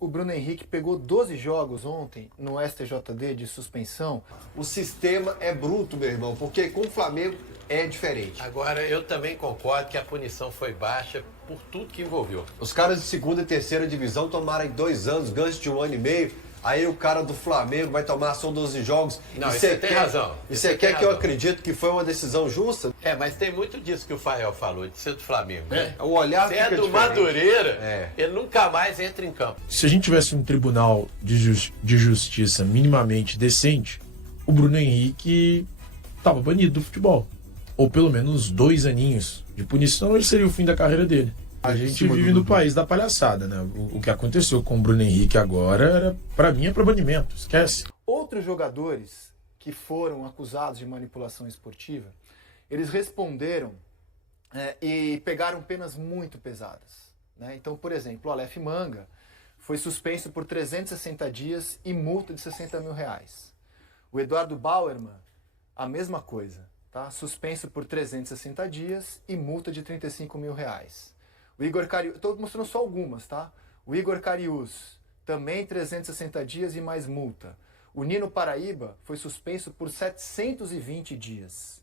o Bruno Henrique pegou 12 jogos ontem no STJD de suspensão. O sistema é bruto, meu irmão, porque com o Flamengo é diferente. Agora, eu também concordo que a punição foi baixa por tudo que envolveu. Os caras de segunda e terceira divisão tomaram em 2 anos, gancho de 1 ano e meio. Aí o cara do Flamengo vai tomar só 12 jogos. Não, você tem razão. E você quer que eu acredite que foi uma decisão justa? É, mas tem muito disso que o Fael falou, de ser do Flamengo, né? O olhar Se fica é do diferente. Madureira, ele nunca mais entra em campo. Se a gente tivesse um tribunal de justiça minimamente decente, o Bruno Henrique estava banido do futebol. Ou pelo menos 2 aninhos de punição, ele seria o fim da carreira dele. A gente vive no país da palhaçada, né? O que aconteceu com o Bruno Henrique agora, era, pra mim, é pra banimento. Esquece. Outros jogadores que foram acusados de manipulação esportiva, eles responderam e pegaram penas muito pesadas, né? Então, por exemplo, o Aleph Manga foi suspenso por 360 dias e multa de 60 mil reais. O Eduardo Bauerman, a mesma coisa, tá? Suspenso por 360 dias e multa de 35 mil reais. O Igor Cariús, estou mostrando só algumas, tá? O Igor Cariús, também 360 dias e mais multa. O Nino Paraíba foi suspenso por 720 dias.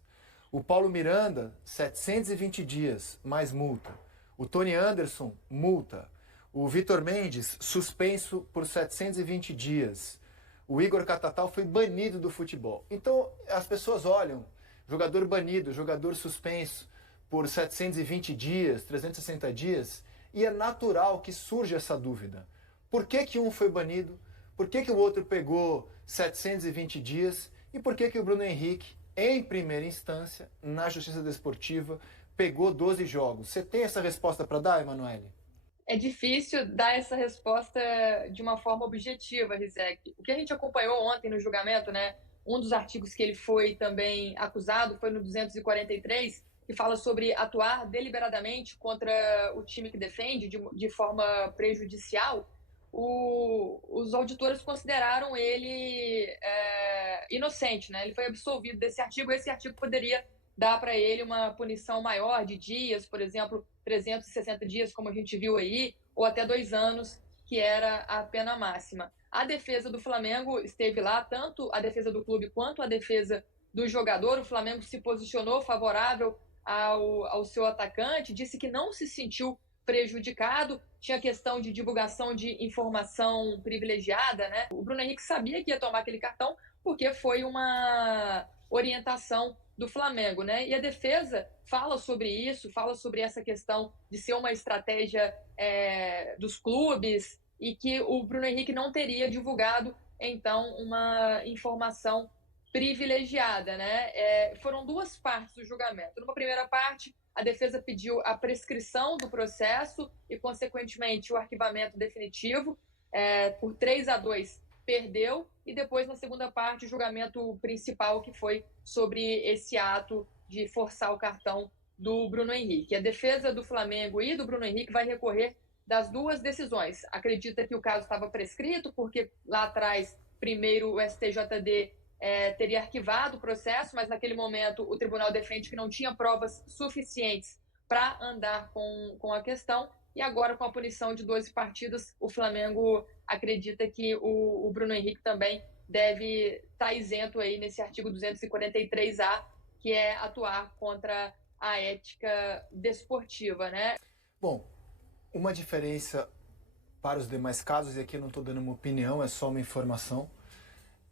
O Paulo Miranda, 720 dias, mais multa. O Tony Anderson, multa. O Vitor Mendes, suspenso por 720 dias. O Igor Catatal foi banido do futebol. Então, as pessoas olham, jogador banido, jogador suspenso por 720 dias, 360 dias, e é natural que surja essa dúvida. Por que que um foi banido? Por que que o outro pegou 720 dias? E por que que o Bruno Henrique, em primeira instância, na Justiça Desportiva, pegou 12 jogos? Você tem essa resposta para dar, Emanuele? É difícil dar essa resposta de uma forma objetiva, Rizek. O que a gente acompanhou ontem no julgamento, né? Um dos artigos que ele foi também acusado foi no 243, que fala sobre atuar deliberadamente contra o time que defende de forma prejudicial. Os auditores consideraram ele inocente, né? Ele foi absolvido desse artigo. Esse artigo poderia dar para ele uma punição maior de dias, por exemplo, 360 dias, como a gente viu aí, ou até 2 anos, que era a pena máxima. A defesa do Flamengo esteve lá, tanto a defesa do clube quanto a defesa do jogador. O Flamengo se posicionou favorável ao seu atacante, disse que não se sentiu prejudicado, tinha questão de divulgação de informação privilegiada, né? O Bruno Henrique sabia que ia tomar aquele cartão porque foi uma orientação do Flamengo, né? E a defesa fala sobre isso, fala sobre essa questão de ser uma estratégia dos clubes e que o Bruno Henrique não teria divulgado, então, uma informação privilegiada, né? Foram 2 partes do julgamento. Numa primeira parte, a defesa pediu a prescrição do processo e, consequentemente, o arquivamento definitivo. Por 3-2, perdeu. E depois, na segunda parte, o julgamento principal, que foi sobre esse ato de forçar o cartão do Bruno Henrique. A defesa do Flamengo e do Bruno Henrique vai recorrer das 2 decisões. Acredita que o caso estava prescrito, porque lá atrás, primeiro, o STJD teria arquivado o processo, mas naquele momento o tribunal defende que não tinha provas suficientes para andar com a questão, e agora com a punição de 12 partidas, o Flamengo acredita que o Bruno Henrique também deve estar isento aí nesse artigo 243A, que é atuar contra a ética desportiva, né? Bom, uma diferença para os demais casos, e aqui eu não estou dando uma opinião, é só uma informação,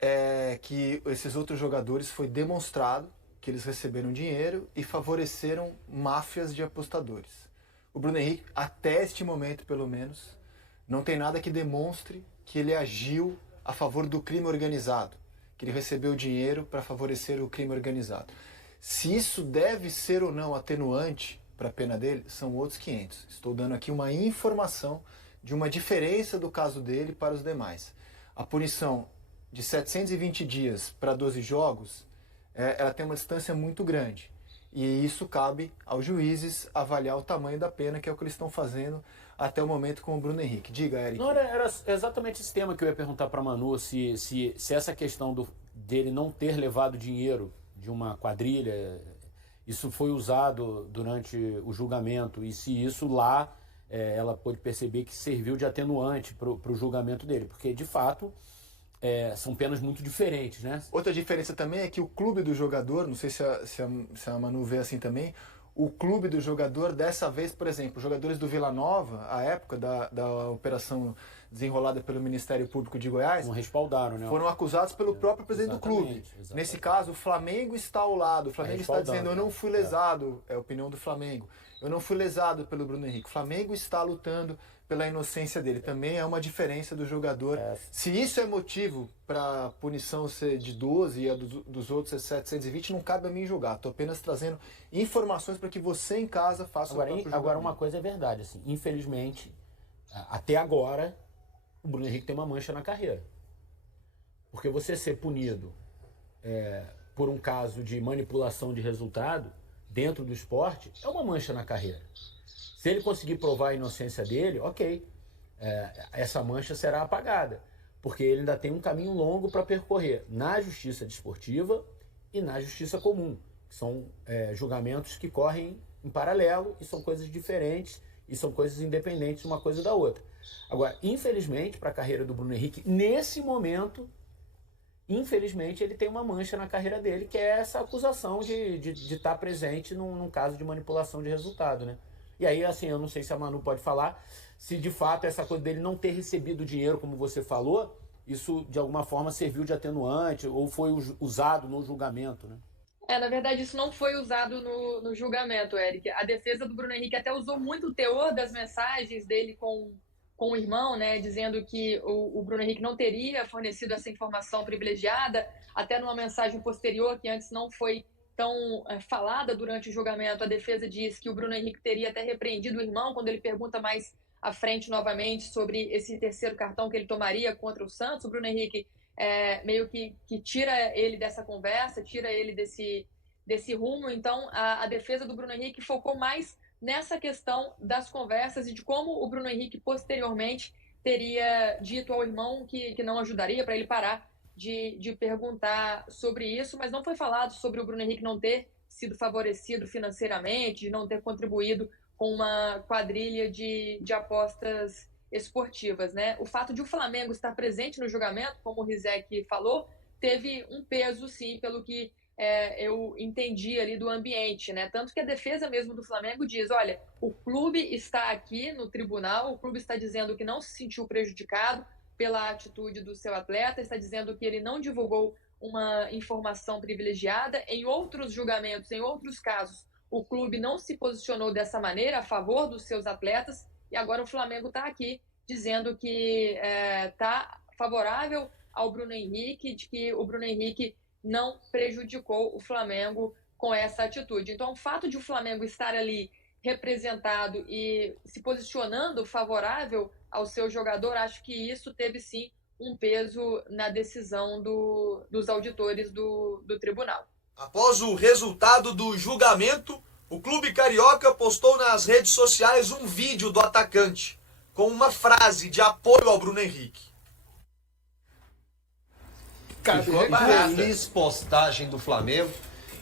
é que esses outros jogadores foi demonstrado que eles receberam dinheiro e favoreceram máfias de apostadores. O Bruno Henrique, até este momento pelo menos, não tem nada que demonstre que ele agiu a favor do crime organizado, que ele recebeu dinheiro para favorecer o crime organizado. Se isso deve ser ou não atenuante para a pena dele, são outros 500. Estou dando aqui uma informação de uma diferença do caso dele para os demais. A punição de 720 dias para 12 jogos, ela tem uma distância muito grande. E isso cabe aos juízes avaliar o tamanho da pena, que é o que eles estão fazendo até o momento com o Bruno Henrique. Diga, Eric. Não, era exatamente esse tema que eu ia perguntar para Manu, se essa questão dele não ter levado dinheiro de uma quadrilha, isso foi usado durante o julgamento, e se isso lá ela pôde perceber que serviu de atenuante para o julgamento dele, porque de fato são penas muito diferentes, né? Outra diferença também é que o clube do jogador, não sei se a Manu vê assim também, o clube do jogador, dessa vez, por exemplo, os jogadores do Vila Nova, à época da operação desenrolada pelo Ministério Público de Goiás, não respaldaram, né? Foram acusados pelo próprio presidente do clube. Exatamente. Nesse caso, o Flamengo está ao lado. O Flamengo está dizendo, eu não fui lesado, é a opinião do Flamengo. Eu não fui lesado pelo Bruno Henrique. O Flamengo está lutando pela inocência dele. Também é uma diferença do jogador. Se isso é motivo para a punição ser de 12 e a dos outros ser 720, não cabe a mim julgar. Estou apenas trazendo informações para que você em casa faça o próprio julgamento. Agora, uma coisa é verdade. Assim, infelizmente, até agora, o Bruno Henrique tem uma mancha na carreira. Porque você ser punido por um caso de manipulação de resultado dentro do esporte é uma mancha na carreira. Se ele conseguir provar a inocência dele, ok, essa mancha será apagada, porque ele ainda tem um caminho longo para percorrer na justiça desportiva e na justiça comum. São julgamentos que correm em paralelo e são coisas diferentes e são coisas independentes uma coisa da outra. Agora, infelizmente, para a carreira do Bruno Henrique, nesse momento, infelizmente, ele tem uma mancha na carreira dele, que é essa acusação de estar presente num caso de manipulação de resultado, né? E aí, assim, eu não sei se a Manu pode falar se de fato essa coisa dele não ter recebido dinheiro, como você falou, isso de alguma forma serviu de atenuante ou foi usado no julgamento, né? Na verdade, isso não foi usado no julgamento, Eric. A defesa do Bruno Henrique até usou muito o teor das mensagens dele com o irmão, né, dizendo que o Bruno Henrique não teria fornecido essa informação privilegiada, até numa mensagem posterior, que antes não foi tão falada durante o julgamento, a defesa diz que o Bruno Henrique teria até repreendido o irmão quando ele pergunta mais à frente novamente sobre esse terceiro cartão que ele tomaria contra o Santos. O Bruno Henrique meio que tira ele dessa conversa, tira ele desse rumo. Então, a defesa do Bruno Henrique focou mais nessa questão das conversas e de como o Bruno Henrique posteriormente teria dito ao irmão que não ajudaria, para ele parar de perguntar sobre isso, mas não foi falado sobre o Bruno Henrique não ter sido favorecido financeiramente, de não ter contribuído com uma quadrilha de apostas esportivas, né? O fato de o Flamengo estar presente no julgamento, como o Rizek falou, teve um peso, sim, pelo que eu entendi ali do ambiente, né? Tanto que a defesa mesmo do Flamengo diz, olha, o clube está aqui no tribunal, o clube está dizendo que não se sentiu prejudicado pela atitude do seu atleta, está dizendo que ele não divulgou uma informação privilegiada. Em outros julgamentos, em outros casos, o clube não se posicionou dessa maneira a favor dos seus atletas, e agora o Flamengo está aqui dizendo que está favorável ao Bruno Henrique, de que o Bruno Henrique não prejudicou o Flamengo com essa atitude. Então, o fato de o Flamengo estar ali representado e se posicionando favorável ao seu jogador, acho que isso teve sim um peso na decisão dos auditores do tribunal. Após o resultado do julgamento, o clube carioca postou nas redes sociais um vídeo do atacante com uma frase de apoio ao Bruno Henrique. Feliz postagem do Flamengo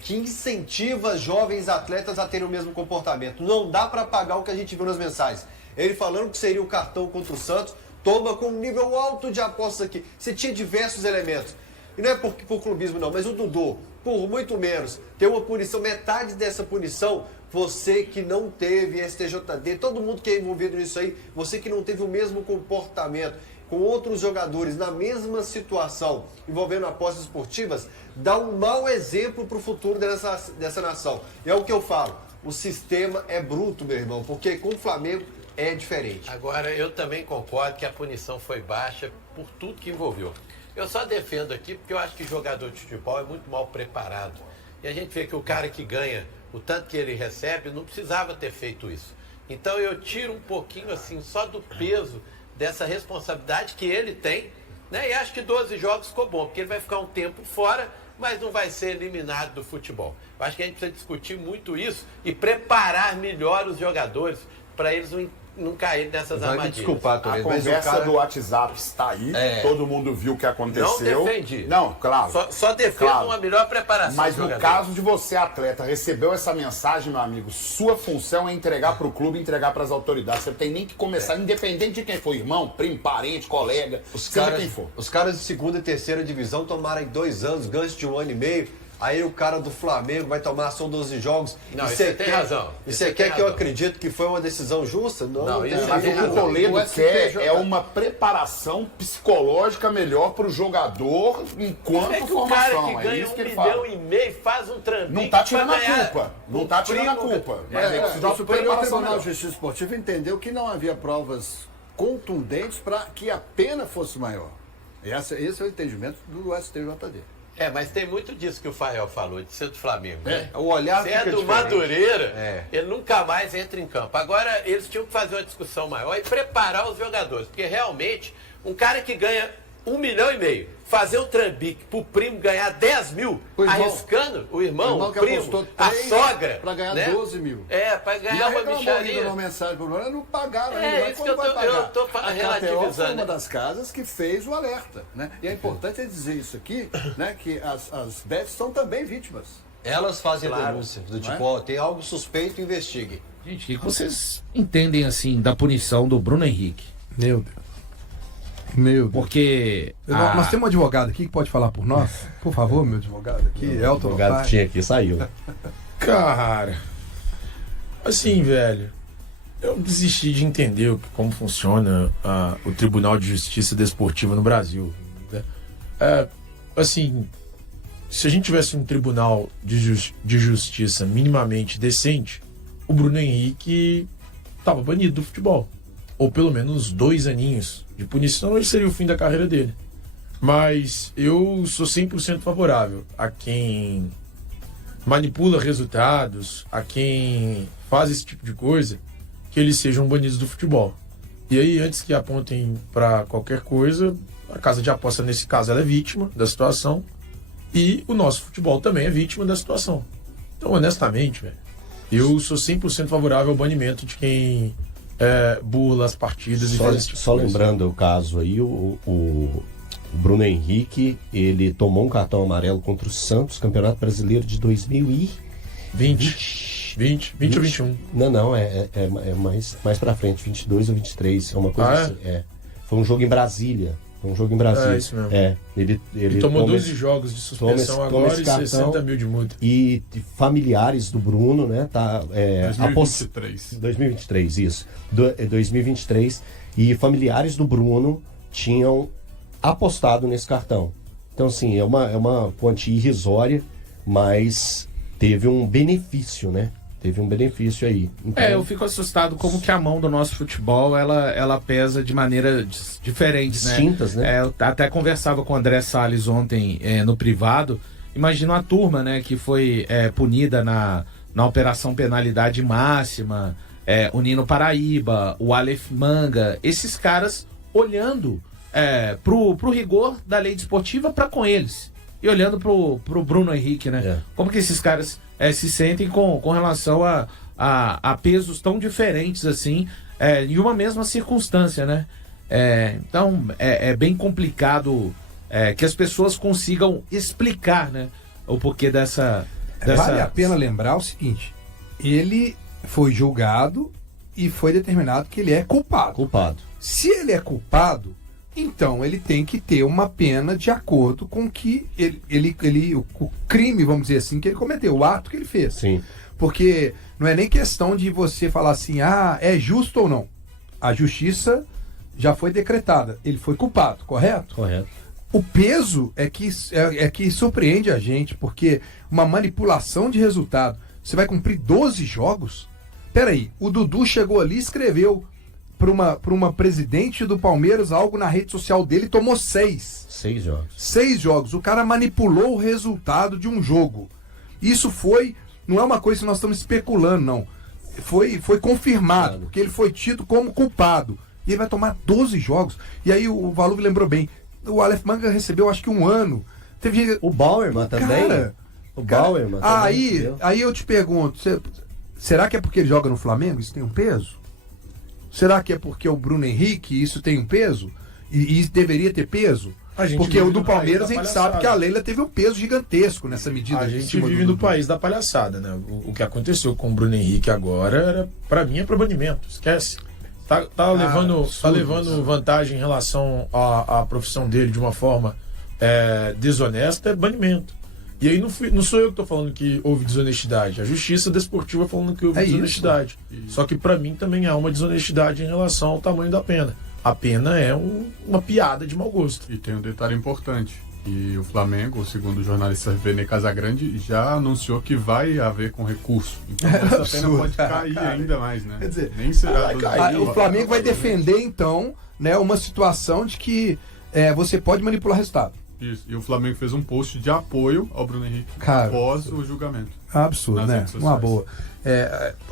que incentiva jovens atletas a terem o mesmo comportamento. Não dá para pagar o que a gente viu nas mensagens. Ele falando que seria o cartão contra o Santos, toma com um nível alto de apostas aqui. Você tinha diversos elementos. E não é por clubismo não, mas o Dudu, por muito menos, tem uma punição, metade dessa punição, você que não teve STJD, todo mundo que é envolvido nisso aí, você que não teve o mesmo comportamento com outros jogadores na mesma situação, envolvendo apostas esportivas, dá um mau exemplo para o futuro dessa nação. E é o que eu falo, o sistema é bruto, meu irmão, porque com o Flamengo é diferente. Agora, eu também concordo que a punição foi baixa por tudo que envolveu. Eu só defendo aqui porque eu acho que jogador de futebol é muito mal preparado. E a gente vê que o cara que ganha o tanto que ele recebe não precisava ter feito isso. Então eu tiro um pouquinho assim só do peso dessa responsabilidade que ele tem, né? E acho que 12 jogos ficou bom, porque ele vai ficar um tempo fora, mas não vai ser eliminado do futebol. Eu acho que a gente precisa discutir muito isso e preparar melhor os jogadores para eles não não caírem nessas Vai me armadilhas. desculpar, A Torres, mas o conversa cara... do WhatsApp está aí, todo mundo viu o que aconteceu. Não defendi. Não, claro. Só defendo Claro. uma melhor preparação. Mas do no jogador. caso de você, atleta, recebeu essa mensagem, meu amigo, sua função é entregar para o clube, entregar para as autoridades. Você tem nem que começar, independente de quem for, irmão, primo, parente, colega, seja quem for. Os caras de segunda e terceira divisão tomaram em 2 anos, gancho de 1 ano e meio. Aí o cara do Flamengo vai tomar são 12 jogos. Não, E isso você você tem razão. E Isso você você quer tem que eu razão. acredite que foi uma decisão justa? Não, isso Mas tem o que o razão. Toledo O quer STJ é uma preparação psicológica melhor para o jogador enquanto É que o cara formação. que É ganha isso que 1,5 ele fala. milhão faz um trambique. Não tá tirando pra a ganhar culpa. Não um tá tirando a primo. culpa. É, Mas é, precisa de uma O Superior preparação Tribunal de melhor. Justiça Esportiva entendeu que não havia provas contundentes para que a pena fosse maior. Esse é o entendimento do STJD. mas tem muito disso que o Fael falou, de ser do Flamengo. Né? O olhar Se fica é do diferente. Madureira, ele nunca mais entra em campo. Agora, eles tinham que fazer uma discussão maior e preparar os jogadores. Porque realmente, um cara que ganha 1,5 milhão, fazer um trambique pro primo ganhar 10 mil, O irmão- arriscando o irmão, o que primo, apostou a 3 sogra. para ganhar né? 12 mil. Pra E ganhar uma reclamou ainda bicharia. uma mensagem pro Bruno, não pagaram É, ainda. Mas isso quando que eu vai pagar? tô A KTO relativizando, foi uma né? das casas que fez o alerta. Né? E é importante dizer isso aqui, né, que as bets são também vítimas. Elas fazem a Claro. denúncia. Do tipo, Não é? ó, tem algo suspeito, investigue. Gente, o que vocês entendem, assim, da punição do Bruno Henrique? Meu Deus. Meu Deus. Porque... Nós temos um advogado aqui que pode falar por nós? Por favor, meu advogado aqui, Elton. O advogado Pai. tinha aqui, saiu. Cara, assim, velho, eu desisti de entender como funciona o Tribunal de Justiça Desportiva no Brasil. Né? Assim, se a gente tivesse um tribunal de justiça minimamente decente, o Bruno Henrique estava banido do futebol. Ou pelo menos 2 aninhos de punição, ele seria o fim da carreira dele. Mas eu sou 100% favorável a quem manipula resultados, a quem faz esse tipo de coisa, que eles sejam banidos do futebol. E aí, antes que apontem para qualquer coisa, a casa de aposta, nesse caso, ela é vítima da situação e o nosso futebol também é vítima da situação. Então, honestamente, velho, eu sou 100% favorável ao banimento de quem burla as partidas e faz esse tipo Só de coisa. lembrando o caso aí, o Bruno Henrique, ele tomou um cartão amarelo contra o Santos, Campeonato Brasileiro de 2020. 20 ou 21. Não, é mais pra frente, 22 ou 23, é uma coisa assim. Foi um jogo em Brasília. É isso mesmo. Ele tomou toma 12 jogos de suspensão toma agora esse e cartão. 60 mil de multa. E familiares do Bruno, né? 2023. 2023, isso. 2023. E familiares do Bruno tinham apostado nesse cartão. Então, assim, é uma quantia irrisória, mas teve um benefício, né? Teve um benefício aí. Então, eu fico assustado como que a mão do nosso futebol, ela pesa de maneira diferente, distintas, né? Eu até conversava com o André Salles ontem no privado. Imagina a turma, né, que foi punida na Operação Penalidade Máxima, o Nino Paraíba, o Aleph Manga, esses caras olhando pro rigor da lei desportiva para com eles. E olhando pro Bruno Henrique, né? Como que esses caras se sentem com relação a pesos tão diferentes assim, em uma mesma circunstância, né? Então, é bem complicado que as pessoas consigam explicar, né, o porquê dessa... Vale a pena lembrar o seguinte, ele foi julgado e foi determinado que ele é culpado. Se ele é culpado, então ele tem que ter uma pena de acordo com que o crime, vamos dizer assim, que ele cometeu, o ato que ele fez. Sim. Porque não é nem questão de você falar assim, é justo ou não. A justiça já foi decretada, ele foi culpado, correto? Correto. O peso é que surpreende a gente, porque uma manipulação de resultado, você vai cumprir 12 jogos? Peraí, o Dudu chegou ali e escreveu para uma presidente do Palmeiras algo na rede social dele, tomou 6. 6 jogos. 6 jogos. O cara manipulou o resultado de um jogo. Isso não é uma coisa que nós estamos especulando, não. Foi confirmado, porque ele foi tido como culpado. E ele vai tomar 12 jogos. E aí o Valuve lembrou bem, o Aleph Manga recebeu acho que 1 ano. Teve... O Bauerman também. Bauerman também aí eu te pergunto, será que é porque ele joga no Flamengo? Isso tem um peso? Será que é porque o Bruno Henrique, isso tem um peso? E deveria ter peso? Porque o do Palmeiras a gente sabe que a Leila teve um peso gigantesco nessa medida. A gente vive no país da palhaçada, né? O que aconteceu com o Bruno Henrique agora, era, pra mim, é pra banimento. Esquece. Tá levando vantagem em relação à profissão dele de uma forma desonesta, é banimento. E aí não sou eu que tô falando que houve desonestidade. A Justiça Desportiva falando que houve desonestidade. Isso. Só que pra mim também há uma desonestidade em relação ao tamanho da pena. A pena é uma piada de mau gosto. E tem um detalhe importante. E o Flamengo, segundo o jornalista Vene Casagrande, já anunciou que vai haver com recurso. Então essa pena pode cair ainda mais, né? Quer dizer, nem será o Flamengo vai defender, então, né, uma situação de que você pode manipular resultado. Isso. E o Flamengo fez um post de apoio ao Bruno Henrique após o julgamento. Absurdo, né? Uma boa.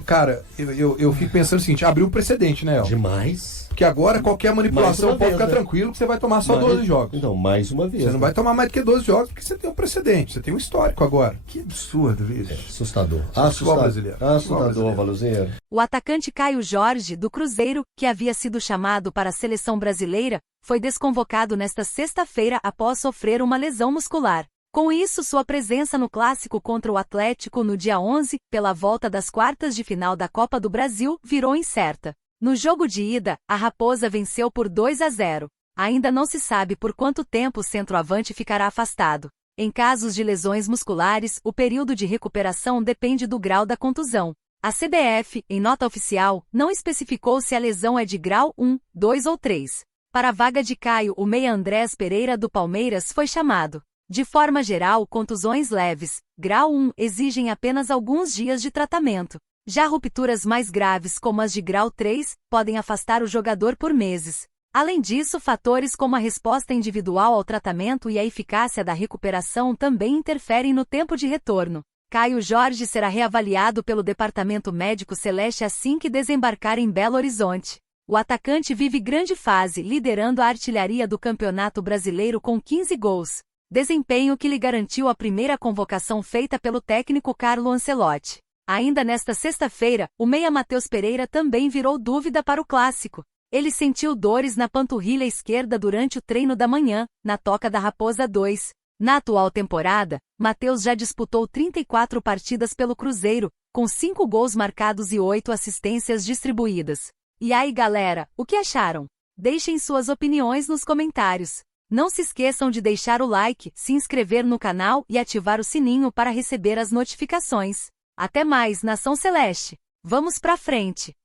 Cara, eu fico pensando o seguinte, abriu um precedente, né, El? Demais. Porque agora qualquer manipulação pode ficar tranquilo que você vai tomar só 12 jogos. Então, mais uma vez. Você não vai tomar mais do que 12 jogos porque você tem um precedente, você tem um histórico agora. Que absurdo, bicho. Assustador. Assustador, Valuzeiro. O atacante Caio Jorge, do Cruzeiro, que havia sido chamado para a seleção brasileira, foi desconvocado nesta sexta-feira após sofrer uma lesão muscular. Com isso, sua presença no clássico contra o Atlético no dia 11, pela volta das quartas de final da Copa do Brasil, virou incerta. No jogo de ida, a Raposa venceu por 2-0. Ainda não se sabe por quanto tempo o centroavante ficará afastado. Em casos de lesões musculares, o período de recuperação depende do grau da contusão. A CBF, em nota oficial, não especificou se a lesão é de grau 1, 2 ou 3. Para a vaga de Caio, o meia Andrés Pereira do Palmeiras foi chamado. De forma geral, contusões leves, grau 1, exigem apenas alguns dias de tratamento. Já rupturas mais graves, como as de grau 3, podem afastar o jogador por meses. Além disso, fatores como a resposta individual ao tratamento e a eficácia da recuperação também interferem no tempo de retorno. Caio Jorge será reavaliado pelo Departamento Médico Celeste assim que desembarcar em Belo Horizonte. O atacante vive grande fase, liderando a artilharia do Campeonato Brasileiro com 15 gols. Desempenho que lhe garantiu a primeira convocação feita pelo técnico Carlo Ancelotti. Ainda nesta sexta-feira, o meia Matheus Pereira também virou dúvida para o clássico. Ele sentiu dores na panturrilha esquerda durante o treino da manhã, na Toca da Raposa 2. Na atual temporada, Matheus já disputou 34 partidas pelo Cruzeiro, com 5 gols marcados e 8 assistências distribuídas. E aí, galera, o que acharam? Deixem suas opiniões nos comentários. Não se esqueçam de deixar o like, se inscrever no canal e ativar o sininho para receber as notificações. Até mais, Nação Celeste! Vamos pra frente!